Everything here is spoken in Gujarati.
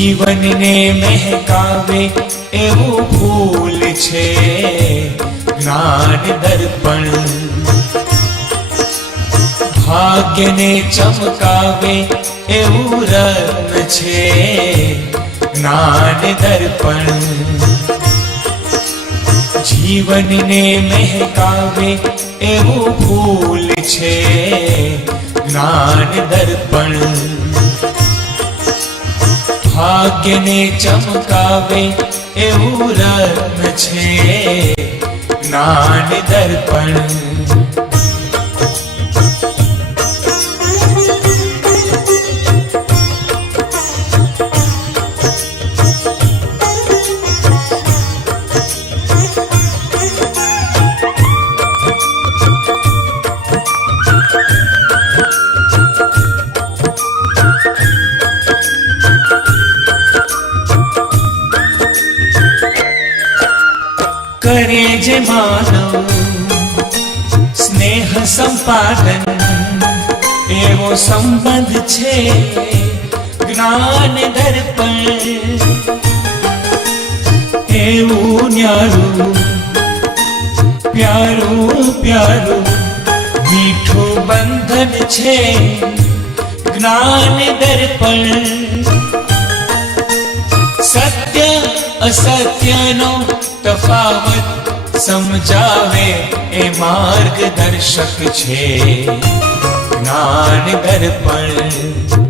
જીવનને મહેકાવે એવું ફૂલ છે જ્ઞાન દર્પણ. ભાગ્યને ચમકાવે એવું રત્ન છે જ્ઞાન દર્પણ. જીવનને મહેકાવે એવું ફૂલ છે. જ્ઞાન દર્પણ. ભાગ્યને ચમકાવે એવું રત્ન છે. જ્ઞાન દર્પણ. કરે જે માનવ સ્નેહ સંપાદન એવો સંબંધ છે જ્ઞાન દર્પણ એવું ન્યારું પ્યારું પ્યારું મીઠું બંધન છે જ્ઞાન દર્પણ અસત્યનો તફાવત સમજાવે એ માર્ગદર્શક છે. જ્ઞાન દર્પણ